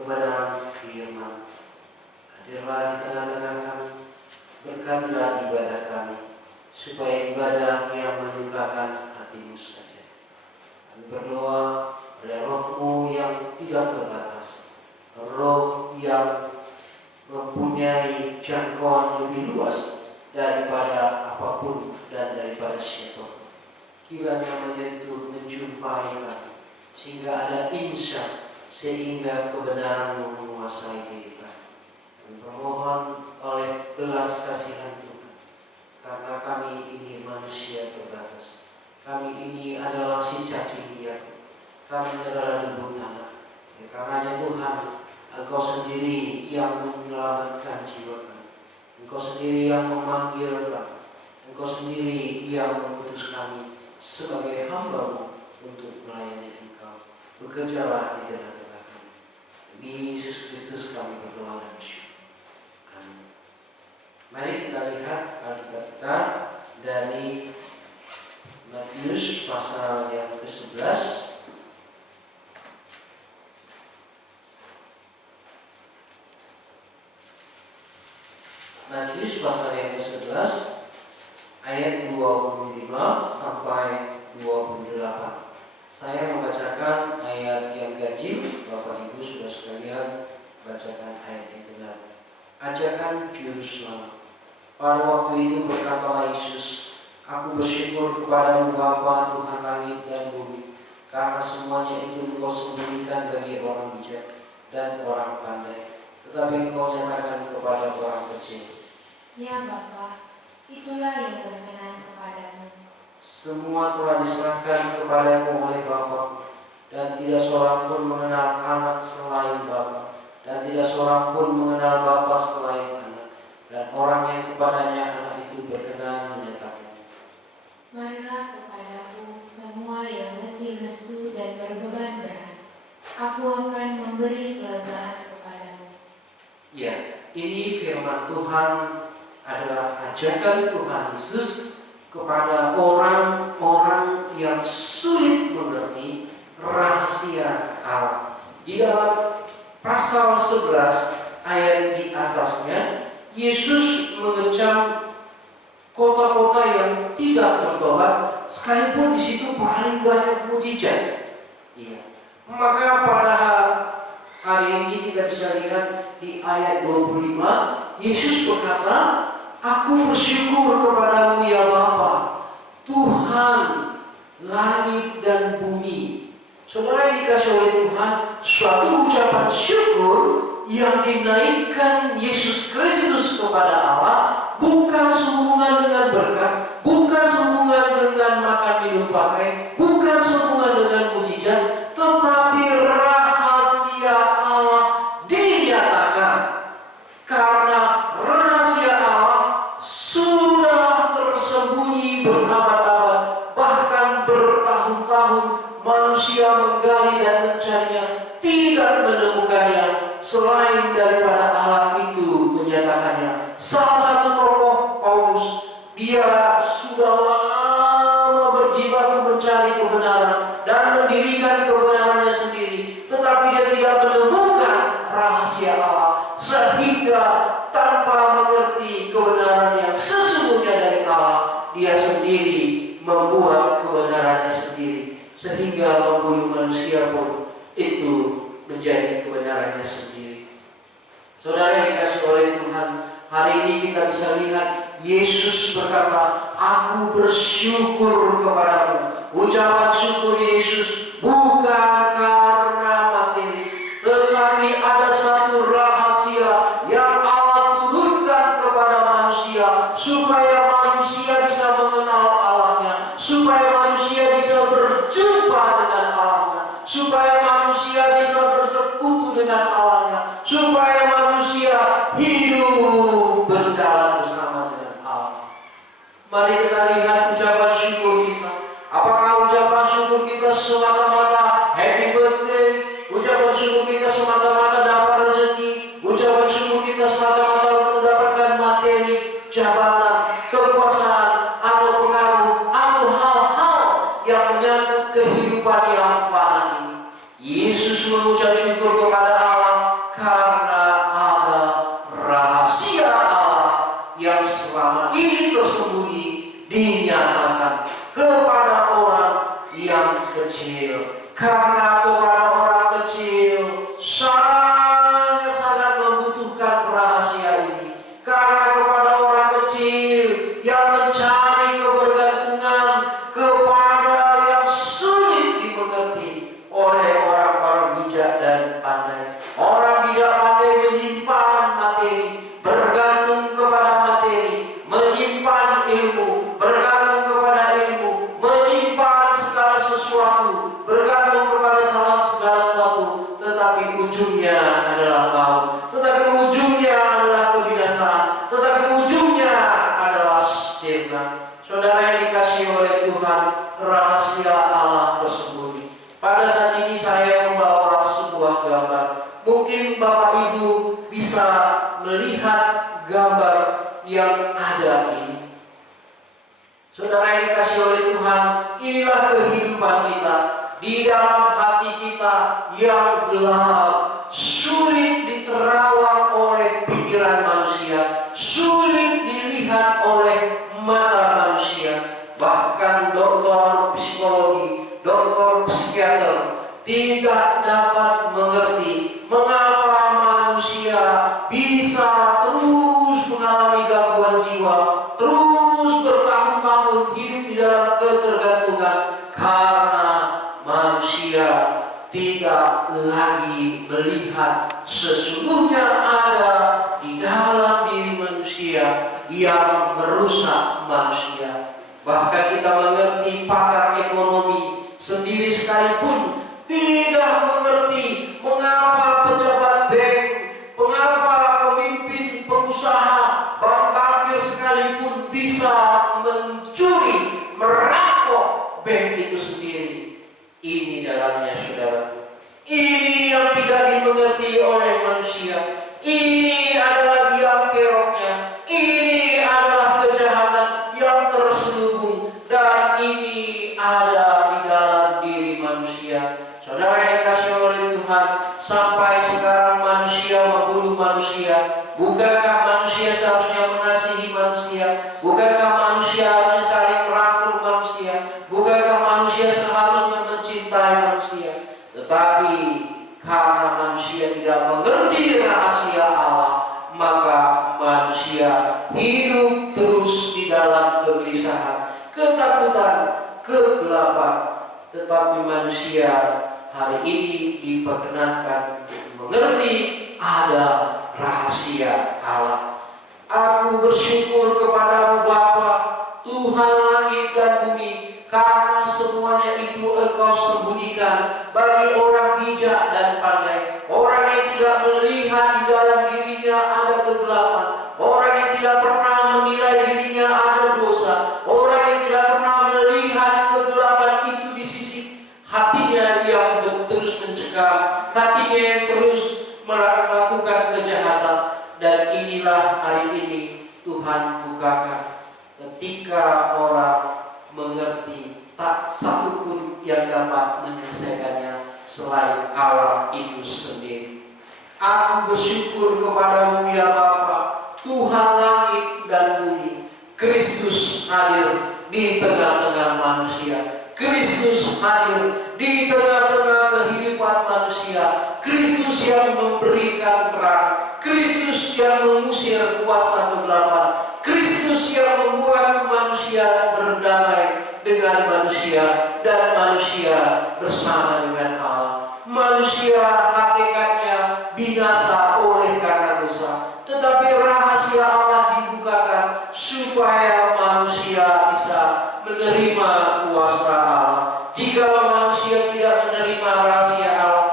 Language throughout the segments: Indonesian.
kebenaran firman. Hadirlah di tengah-tengah kami, berkatilah ibadah kami, supaya ibadah yang menyukakan hati-Mu saja. Kami berdoa oleh Roh-Mu yang tidak terbatas, Roh yang mempunyai jangkauan lebih luas daripada apapun dan daripada siapapun. Kiranya menyentuh, menjumpai kami, sehingga ada insight, sehingga kebenaran-Mu menguasai diri kami. Kami bermohon oleh belas kasihan Tuhan, karena kami ini manusia terbatas. Kami ini adalah si cacing hias, kami adalah debu tanah. Karenanya Tuhan, Engkau sendiri yang menyelamatkan jiwa kami. Engkau sendiri yang memanggil kami. Engkau sendiri yang mengutus kami sebagai hamba-Mu untuk melayani Engkau. Bekerjalah di tengah-tengah kami. Demi Yesus Kristus kami berdoa dan bersyukur. Amin. Mari kita lihat Alkitab kita dari Matius pasal yang ke-11. Matius pasal yang ke-11 ayat 25 sampai 28. Saya membacakan ayat yang ganjil, Bapak Ibu sudah sekalian bacakan ayat yang benar. Ajakan juru selamat. Pada waktu itu berkatalah Yesus, Aku bersyukur kepada-Mu Bapa Tuhan langit dan bumi, karena semuanya itu Engkau sembunyikan bagi orang bijak dan orang pandai, tetapi Engkau nyatakan kepada orang kecil. Ya Bapa, itulah yang berkenan kepadamu. Semua telah diserahkan kepadamu oleh Bapa, dan tidak seorang pun mengenal anak selain Bapa, dan tidak seorang pun mengenal Bapa selain anak, dan orang yang kepadanya anak itu berkenan menyatakan. Marilah kepadaku semua yang letih lesu dan berbeban berat, aku akan memberi kelegaan kepadamu. Ya, ini firman Tuhan adalah ajakan Tuhan Yesus kepada orang-orang yang sulit mengerti rahasia Allah. Di dalam pasal 11 ayat di atasnya, Yesus mengecam kota-kota yang tidak bertobat, sekalipun di situ paling banyak mujizat. Iya. Maka pada hari ini kita bisa lihat di ayat 25, Yesus berkata, Aku bersyukur kepadamu ya Bapa, Tuhan langit dan bumi. Saudara yang dikasih oleh Tuhan, suatu ucapan syukur yang dinaikkan Yesus Kristus kepada Allah, bukan sehubungan dengan berkat, bukan sehubungan dengan makan minum pakai, bukan sehubungan dengan mujizat, tetapi rahasia Allah dinyatakan. Karena rahasia Allah sudah tersembunyi berabad-abad, bahkan bertahun-tahun manusia menggali dan mencarinya, tidak menemukannya selain daripada Allah itu menyatakannya. Salah satu tokoh Paulus, dia sudah lama berjibaku mencari kebenaran dan mendirikan kebenarannya sendiri, tetapi dia tidak menemukan rahasia Allah, sehingga tanpa mengerti kebenaran yang sesungguhnya dari Allah, dia sendiri membuat kebenarannya sendiri, sehingga membunuh manusia pun itu menjadi kebenarannya sendiri. Saudara yang dikasih oleh Tuhan, hari ini kita bisa lihat Yesus berkata, Aku bersyukur kepadamu. Ucapan syukur Yesus bukan karena materi, tetapi ada satu rahasia yang Allah turunkan kepada manusia, supaya manusia bisa mengenal Allahnya, supaya manusia bisa berjumpa dengan Allahnya, supaya manusia bisa bersekutu dengan Allahnya, supaya manusia hidup berjalan bersama dengan Allah. Mari kita lihat ucapan syukur kita. Apakah ucapan syukur kita semata-mata happy birthday? Ucapan syukur kita semata-mata dapat rezeki? Ucapan syukur kita semata-mata untuk mendapatkan materi, jabatan, kekuasaan, atau pengaruh, atau hal-hal yang menyangkut kehidupan yang fana ini? Yesus mengucap syukur kepada Allah adalah maut, tetapi ujungnya adalah kebinasaan, tetapi ujungnya adalah surga. Saudara yang dikasihi oleh Tuhan, rahasia Allah tersembunyi. Pada saat ini saya membawa sebuah gambar. Mungkin Bapak Ibu bisa melihat gambar yang ada ini. Saudara yang dikasihi oleh Tuhan, inilah kehidupan kita di dalam hati kita yang gelap, sulit diterawang oleh pikiran manusia, sulit dilihat oleh mata manusia. Bahkan dokter psikologi, dokter psikiater tidak dapat mengerti mengapa manusia bisa terus mengalami gangguan jiwa, terus bertahun-tahun hidup di dalam ketergantungan, karena manusia tidak lagi melihat sesungguhnya ada di dalam diri manusia yang merusak manusia. Bahkan kita mengerti pakar ekonomi sendiri sekalipun tidak mengerti mengapa pejabat bank, mengapa pemimpin pengusaha, bank bankir sekalipun bisa mencuri, merampok bank itu sendiri. Ini dalamnya, saudara. Ini yang tidak dimengerti oleh manusia. Ini adalah biang keroknya. Ini adalah kejahatan yang terselubung, dan ini ada di dalam diri manusia. Saudara yang dikasihi oleh Tuhan, sampai sekarang manusia membunuh manusia. Bukankah manusia seharusnya mengasihi manusia? Bukankah manusia harusnya saling merangkul manusia? Bukankah manusia seharusnya mencintai manusia? Tetapi karena manusia tidak mengerti rahasia Allah, maka manusia hidup terus di dalam kegelisahan, ketakutan, kegelapan. Tetapi manusia hari ini diperkenankan mengerti ada rahasia Allah. Aku bersyukur kepadamu Bapa, Tuhan langit dan bumi, karena semuanya itu Engkau sembunyikan bagi orang bijak dan pandai, orang yang tidak melihat di dalam dirinya ada kegelapan, orang yang tidak pernah menilai dirinya ada dosa, orang yang tidak pernah melihat kegelapan itu di sisi hatinya yang terus mencekam, hatinya yang terus melakukan kejahatan. Dan inilah hari ini Tuhan bukakan. Ketika orang mengerti, tak satu pun yang dapat menyelesaikannya selain Allah itu sendiri. Aku bersyukur kepadamu ya Bapa, Tuhan langit dan bumi. Kristus hadir di tengah-tengah manusia. Kristus hadir di tengah-tengah kehidupan manusia. Kristus yang memberikan terang, Kristus yang mengusir kuasa kegelapan, Kristus yang membuat manusia berdamai dengan manusia dan manusia bersama dengan Allah. Manusia hakikatnya binasa oleh karena dosa, tetapi rahasia Allah dibukakan supaya manusia bisa menerima kuasa Allah. Jika manusia tidak menerima rahasia Allah,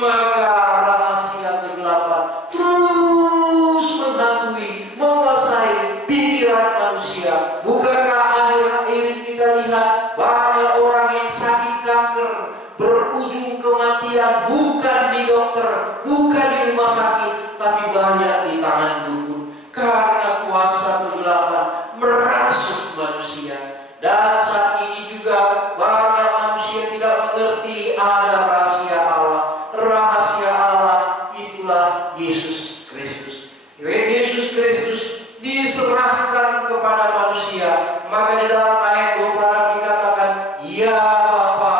maka rahasia kegelapan terus menghantui, menguasai pikiran manusia. Bukankah akhir-akhir kita lihat banyak orang yang sakit kanker berujung kematian bukan di dokter, bukan di rumah sakit, tapi banyak di tangan dukun, karena kuasa kegelapan merasuk manusia. Dan saat ini juga banyak manusia tidak mengerti ada rahasia Allah. Rahasia Allah itulah Yesus Kristus. Yesus Kristus diserahkan kepada manusia. Maka di dalam ayat 26 dikatakan, ya Bapa,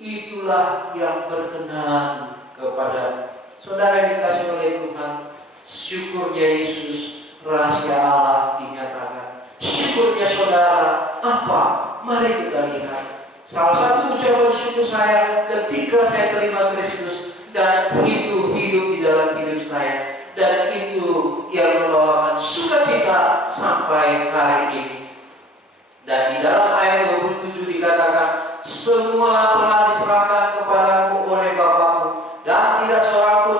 itulah yang berkenan kepada. Saudara yang dikasihi oleh Tuhan, syukurnya Yesus, rahasia Allah dinyatakan. Syukurnya saudara, apa? Mari kita lihat. Salah satu ucapan syukur saya ketika saya terima Kristus dan itu hidup di dalam hidup saya, dan itu yang membawakan sukacita sampai hari ini. Dan di dalam ayat 27 dikatakan, semua telah diserahkan kepadaku oleh Bapakku, dan tidak seorang pun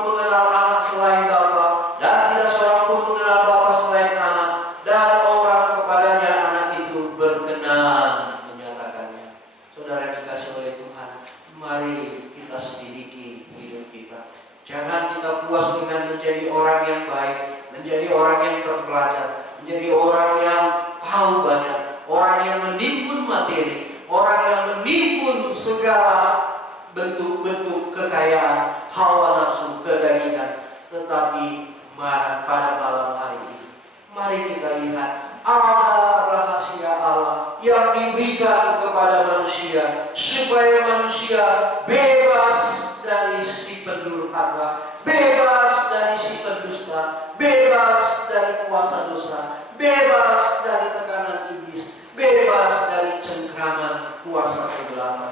Jangan kita puas dengan menjadi orang yang baik, menjadi orang yang terpelajar, menjadi orang yang tahu banyak, orang yang menimbun materi, orang yang menimbun segala bentuk-bentuk kekayaan, hawa nafsu, kedagingan. Tetapi pada malam hari ini, mari kita lihat ada rahasia Allah yang diberikan kepada manusia supaya manusia bebas dari si pendurhaka, bebas dari si pendusta, bebas dari kuasa dosa, bebas dari tekanan iblis, bebas dari cengkraman kuasa kegelapan.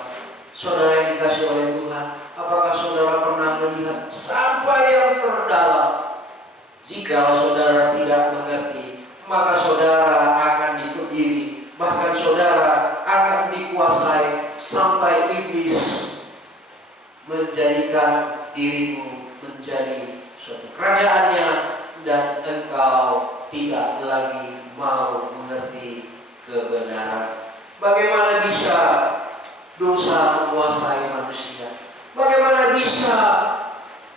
Saudara yang dikasih oleh Tuhan, apakah saudara pernah melihat sampai yang terdalam? Jika saudara tidak mengerti, maka saudara akan dikebiri, bahkan saudara akan dikuasai sampai iblis menjadikan dirimu menjadi suatu kerajaannya dan engkau tidak lagi mau mengerti kebenaran. Bagaimana bisa dosa menguasai manusia? Bagaimana bisa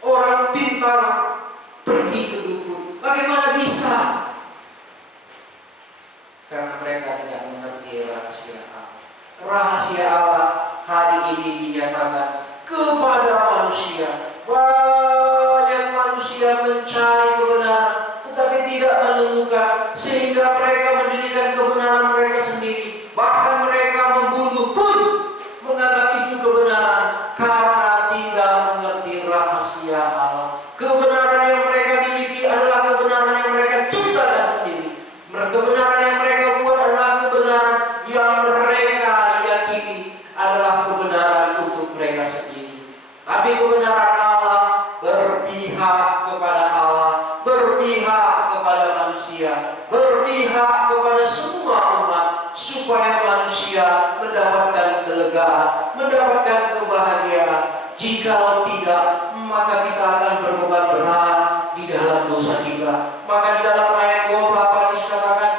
orang pintar pergi ke dukun? Bagaimana bisa? Karena mereka tidak mengerti rahasia Allah. Rahasia Allah hari ini dinyatakan kepada manusia. Banyak manusia mencari kebenaran tetapi tidak menemukan, sehingga mereka mendirikan kebenaran mereka sendiri. Bahkan mereka membunuh pun menganggap itu kebenaran karena tidak mengerti rahasia Allah. Kebenaran yang mereka miliki adalah kebenaran yang mereka ciptakan sendiri. Kebenaran yang mereka buat adalah kebenaran yang mereka yakini adalah kebenaran untuk mereka sendiri. Tapi kebenaran Allah berpihak kepada Allah, berpihak kepada manusia, berpihak kepada semua umat, supaya manusia mendapatkan kelegaan, mendapatkan kebahagiaan. Jikalau tidak, maka kita akan berbeban berat di dalam dosa kita. Maka di dalam ayat 28 dikatakan,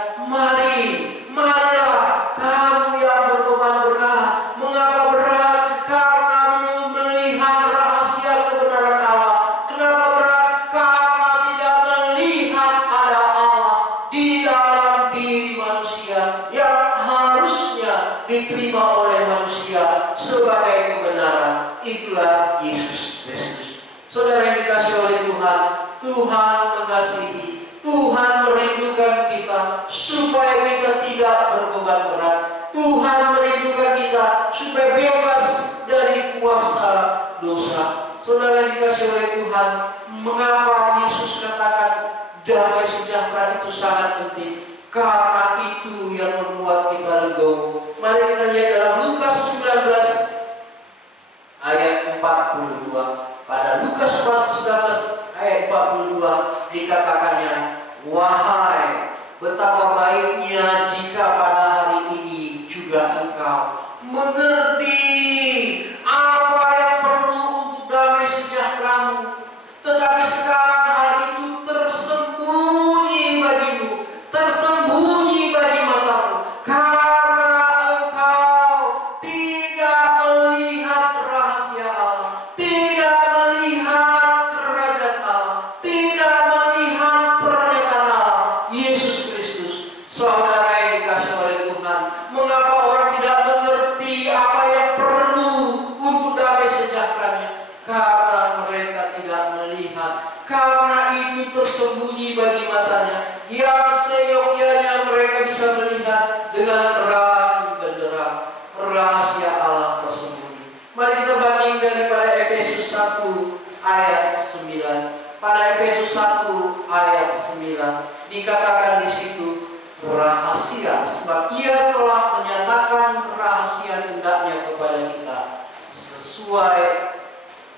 marilah kamu yang berbeban berat. Mengapa berat? Karena belum melihat rahasia kebenaran Allah. Kenapa berat? Karena tidak melihat ada Allah di dalam diri manusia yang harusnya diterima oleh manusia sebagai kebenaran. Itulah Yesus Kristus. Saudara yang dikasih oleh Tuhan, Tuhan mengasihi, Tuhan merindukan kita supaya kita tidak berbeban berat. Tuhan merindukan kita supaya bebas dari kuasa dosa. Saudara yang dikasih oleh Tuhan, mengapa Yesus katakan damai sejahtera itu sangat penting? Karena itu yang membuat kita legowo. Mari kita lihat dalam Lukas 19 ayat 42. Pada Lukas 19 ayat 42 dikatakannya, wahai betapa baiknya jika pada hari ini juga engkau mengerti apa yang perlu untuk damai sejahteramu. Tetapi sekarang hal itu tersembunyi bagimu, tersembunyi bagi matamu, karena engkau tidak melihat rahasia Allah, tidak melihat kerajaan Allah, tidak melihat pernyataan Allah, Yesus Kristus. Saudara yang dikasih oleh Tuhan, mengapa orang tidak mengerti apa yang perlu untuk damai sejahteranya? Karena mereka tidak melihat, karena itu tersembunyi bagi matanya, yang seyogyanya mereka bisa melihat dengan terang benderang rahasia Allah tersembunyi. Mari kita banding daripada Efesus 1 ayat 9. Pada Efesus 1 ayat 9 dikatakan di situ rahasia, sebab Ia telah menyatakan rahasia hendaknya kepada kita sesuai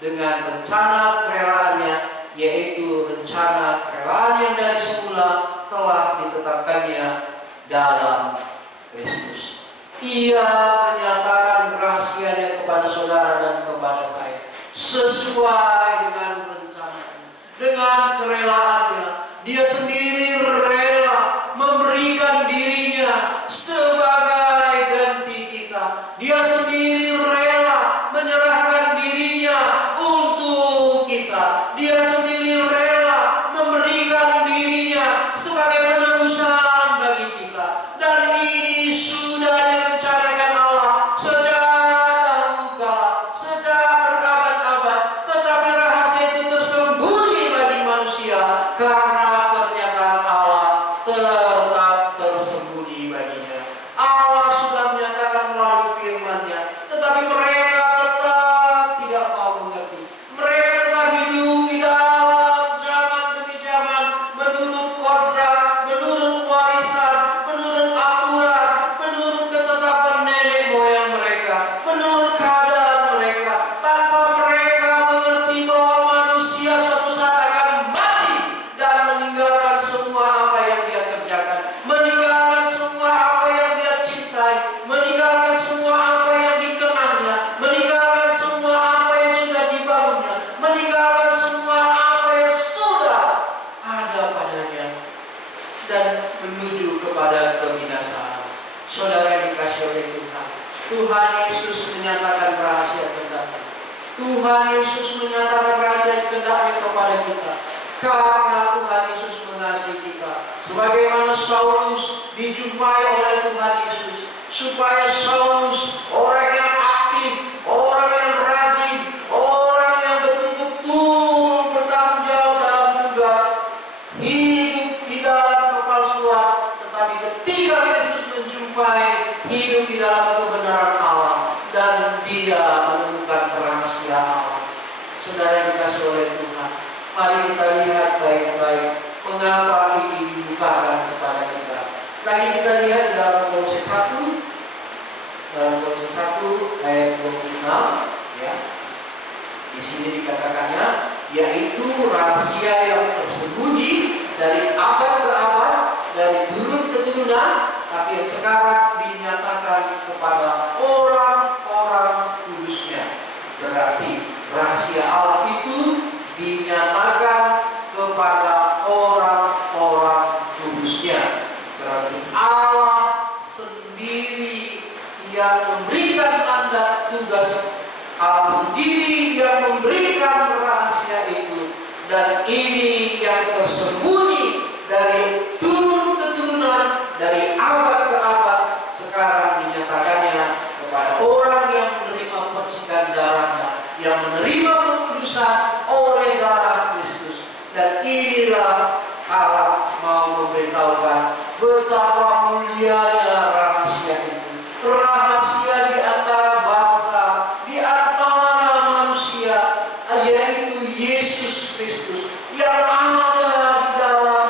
dengan rencana kerelaannya, yaitu rencana kerelaan yang dari semula telah ditetapkannya dalam Kristus. Ia menyatakan rahasianya kepada saudara dan kepada saya sesuai dengan rencananya, dengan kerelaannya. Dia sendiri rela memberikan dirinya sebagai ganti kita. Dia sendiri rela menyerahkan dirinya untuk kita. kita. Dia sendiri rela memberikan dirinya sebagai penebusan bagi kita. Dan ini sudah direncanakan Allah sejak dahulu kala, sejak berabad-abad. Tetapi rahasia itu tersembunyi bagi manusia karena pernyataan Allah tetap tersembunyi baginya. Allah sudah menyatakan melalui firman-Nya, tetapi mereka tetap tidak mau mengerti. Mereka tetap hidup di dalam zaman demi zaman, menurut kodrat, menurut warisan, menurut aturan, menurut ketetapan nenek moyang mereka, menurut keadaan mereka, tanpa mereka mengerti bahwa manusia suatu saat akan mati dan meninggalkan semua apa yang dia kerjakan, meninggalkan semua apa yang dia cintai, meninggalkan semua apa yang dikenangnya, meninggalkan semua apa yang sudah dibangunnya, meninggalkan semua apa yang sudah ada padanya, dan menuju kepada kebinasaan. Saudara yang dikasihi oleh Tuhan, Tuhan Yesus menyatakan rahasia kehendaknya. Tuhan Yesus menyatakan rahasia kehendaknya kepada kita. Karena Tuhan Yesus mengasihi kita, sebagaimana Saulus dijumpai oleh Tuhan Yesus, supaya Saulus, orang yang aktif, orang yang rajin, orang yang betul-betul bertanggung jawab dalam tugas, hidup di dalam kepalsuan, tetapi ketika Kristus menjumpai, hidup di dalam kebenaran Allah, dan dia menemukan rahasia Allah. Saudara yang dikasihi oleh Tuhan, mari kita lihat baik-baik mengapa ini dibukakan kepada kita. Lagi kita lihat dalam Kolose 1, dalam Kolose 1 ayat 26, ya. Di sini dikatakannya, yaitu rahasia yang tersembunyi dari abad ke abad, dari turun ke turunan, tapi yang sekarang dinyatakan kepada orang-orang kudusnya. Berarti rahasia Allah itu dinyatakan kepada orang-orang kudusnya. Berarti Allah sendiri yang memberikan mandat tugas, Allah sendiri yang memberikan rahasia itu, dan ini yang tersembunyi dari turun ke turunan, dari abad ke abad, sekarang dinyatakannya kepada orang yang menerima percikan darahnya, yang menerima pengudusan oleh darah Kristus. Dan inilah Allah mau memberitahukan betapa mulianya rahasia itu. Rahasia di antara bangsa, di antara manusia, yaitu Yesus Kristus yang ada di dalam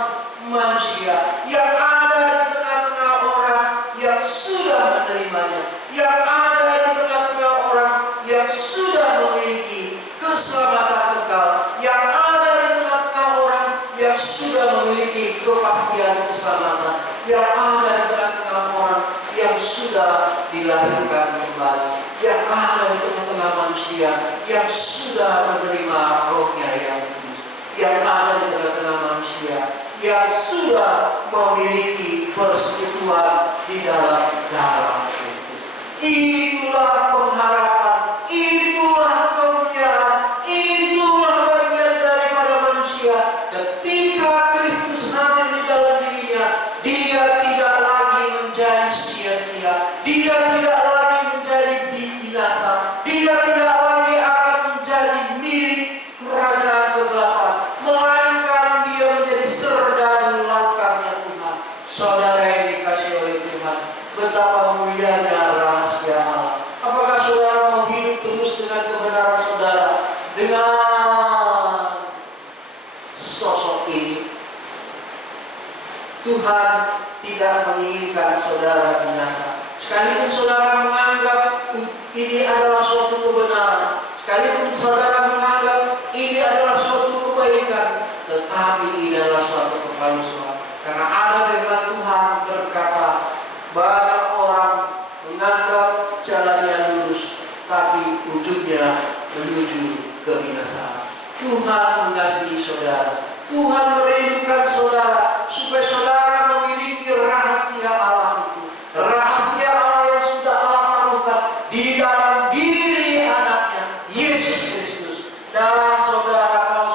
manusia, yang ada di tengah-tengah orang yang sudah menerimanya, yang ada di tengah-tengah orang yang sudah memiliki keselamatan kekal, yang ada di tengah-tengah orang yang sudah memiliki kepastian keselamatan, yang ada di tengah-tengah orang yang sudah dilahirkan kembali, yang ada di tengah-tengah manusia yang sudah menerima Roh-Nya yang kudus, yang ada di tengah-tengah manusia yang sudah memiliki persekutuan di dalam darah Kristus. Itulah pengharapan, itulah kemuliaan, itulah bagian daripada manusia. Ketika Kristus hadir di dalam dirinya, dia tidak lagi menjadi sia-sia, dia tidak lagi menjadi binasa, dia tidak lagi akan menjadi milik kerajaan kegelapan, melainkan dia menjadi serdadu laskarnya Tuhan. Saudara yang dikasihi oleh Tuhan, betapa mulianya rahasia Allah. Apakah saudara mau hidup terus dengan kebenaran saudara, dengan sosok ini? Tuhan tidak menginginkan saudara binasa. Sekalipun saudara menganggap ini adalah suatu kebenaran, sekalipun saudara menganggap ini adalah suatu kebaikan, tetapi ini adalah suatu kepalsuan. Karena ada firman Tuhan berkata, banyak orang menganggap jalannya lurus, tapi ujungnya menuju kebinasaan. Tuhan mengasihi saudara, Tuhan merindukan saudara, supaya saudara memiliki rahasia Allah itu, rahasia Allah yang sudah Allah taruhkan di dalam diri anaknya Yesus Kristus. Dan saudara, kalau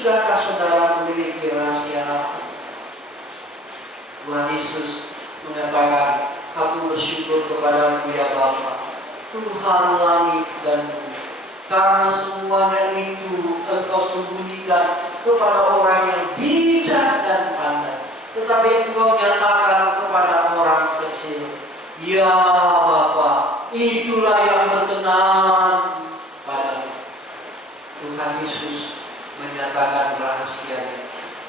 Sudahkah saudara memiliki rahasia Allah? Tuhan Yesus mengatakan, aku bersyukur kepadamu ya Bapa, Tuhan langit dan bumi, karena semuanya itu Engkau sembunyikan kepada orang yang bijak dan pandai, tetapi Engkau nyatakan kepada orang kecil. Ya Bapa, itulah yang berkenan padamu. Tuhan Yesus menyatakan rahasianya,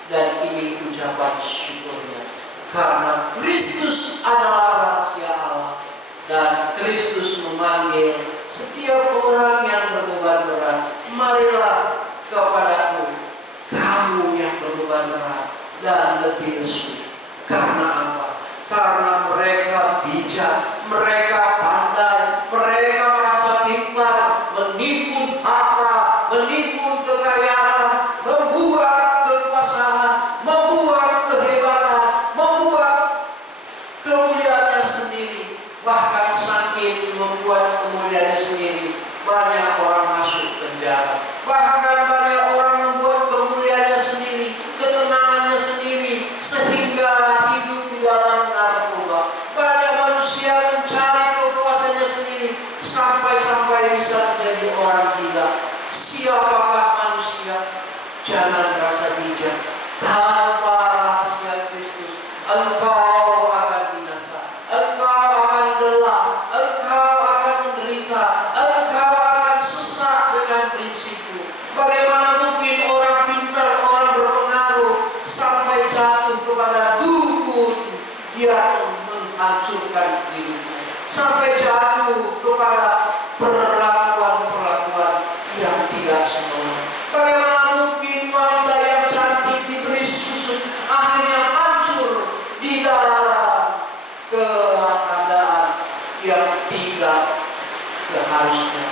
dan ini ucapan syukurnya, karena Kristus adalah rahasia Allah, dan Kristus memanggil setiap orang yang berbeban berat, marilah kepadaku, kamu yang berbeban berat dan letih lesu. Karena apa? Karena mereka bijak, mereka pandai, mereka merasa pintar, menimbun harta, menimbun kekayaan, membuat kekuasaan, membuat kehebatan, membuat kemuliaannya sendiri. Bahkan saking membuat kemuliaannya sendiri, banyak orang masuk penjara. Bahkan banyak orang membuat kemuliaannya sendiri, ketenangannya sendiri, sehingga hidup di dalam narkoba. Banyak manusia mencari kekuasaannya sendiri, sampai-sampai bisa menjadi orang gila. Siapakah manusia? Jangan merasa bijak. Tanpa rahasia Kristus, engkau akan binasa, engkau akan lelah, engkau akan menderita, engkau akan sesak dengan prinsipmu. Bagaimana mungkin orang pintar, orang berpengaruh sampai jatuh kepada dukun yang menghancurkan hidupnya, sampai jatuh kepada perlakuan-perlakuan yang tidak senonoh? Bagaimana mungkin wanita yang cantik diberi susu akhirnya hancur di dalam keadaan yang tidak seharusnya?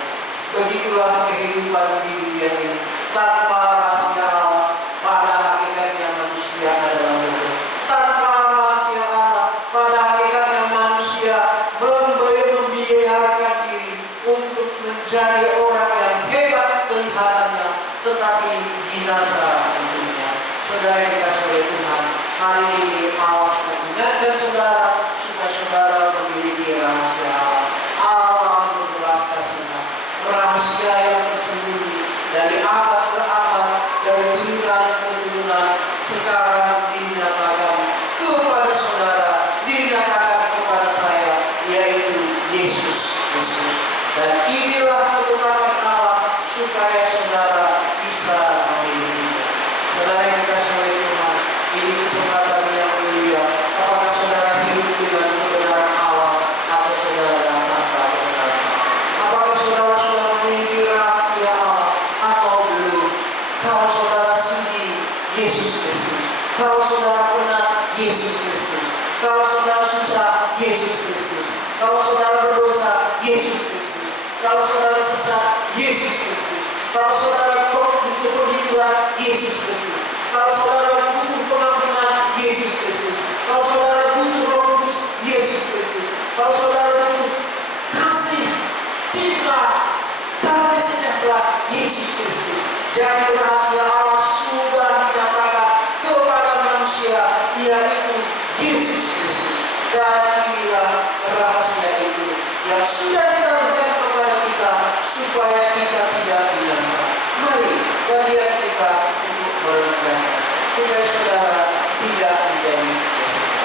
Begitulah kehidupan di dunia ini. Tanpa rahasia Allah, pada hakikatnya manusia adalah bodoh. Tanpa rahasia Allah, pada hakikatnya manusia membiarkan diri untuk menjadi orang yang hebat kelihatannya, tetapi binasa ujungnya. Saudara yang dikasihi oleh Tuhan, hari ini Allah mengingatkan saudara supaya saudara memiliki rahasia Allah. Allah berbelas kasihan, rahasia yang tersembunyi dari abad ke abad, dari turunan ke turunan, sekarang dinyatakan kepada saudara, dinyatakan kepada saya, yaitu Yesus Kristus. Dan inilah ketetapan Allah supaya saudara bisa memilikinya. Saudara yang dikasihi oleh Tuhan, ini kesempatan yang mulia. Apakah saudara hidup dengan kebenaran Allah atau saudara tanpa kebenaran Allah? Apakah saudara sudah memiliki rahasia Allah atau belum? Kalau saudara sendiri, Yesus Kristus. Kalau saudara benar, Yesus Kristus. Kalau saudara susah, Yesus Kristus. Kalau saudara berdosa, Yesus Kristus. Kalau saudara sesat, Yesus Kristus. Kalau saudara butuh perlindungan, Yesus Kristus. Kalau saudara butuh pengampunan, Yesus Kristus. Kalau saudara butuh Roh Kudus, Yesus Kristus. Kalau saudara butuh kasih, cinta, damai sejahtera, Yesus Kristus. Jadi rahasia Allah sudah dinyatakan kepada manusia, yaitu Yesus Kristus. Dan inilah rahasia itu yang sudah diberikan kepada kita supaya kita tidak binasa. Mari bagian kita untuk merenungkan supaya saudara tidak menjadi sia-sia.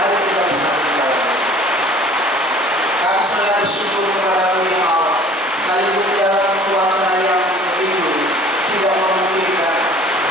Mari kita bersama. Kami sangat bersyukur kepada-Mu ya Allah, sekalipun dalam suasana yang begitu tidak memungkinkan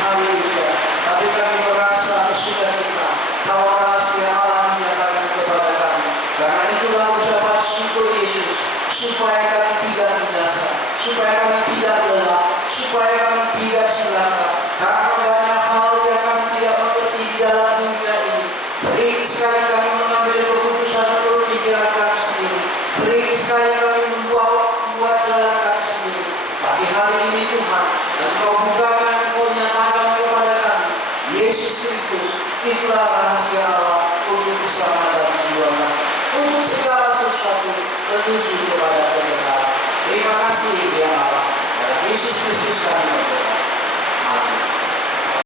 hal itu, tapi kami merasa bersukacita bahwa rahasia Allah dinyatakan kepada kami. Karena itulah ucapan syukur Yesus, supaya kami tidak binasa, supaya kami tidak lelah, supaya kami tidak celaka. Karena banyak hal yang kami tidak mengerti di dalam dunia ini. Sering sekali kami mengambil keputusan menurut pikiran kami sendiri. Sering sekali kami membuat jalan kami sendiri. Tapi hari ini Tuhan, Engkau bukakan, Engkau nyatakan kepada kami, Yesus Kristus, itulah rahasia Allah untuk keselamatan jiwa kami, untuk segala sesuatu menuju kepada kebenaran. Terima kasih ya Allah. Dalam Yesus Kristus kami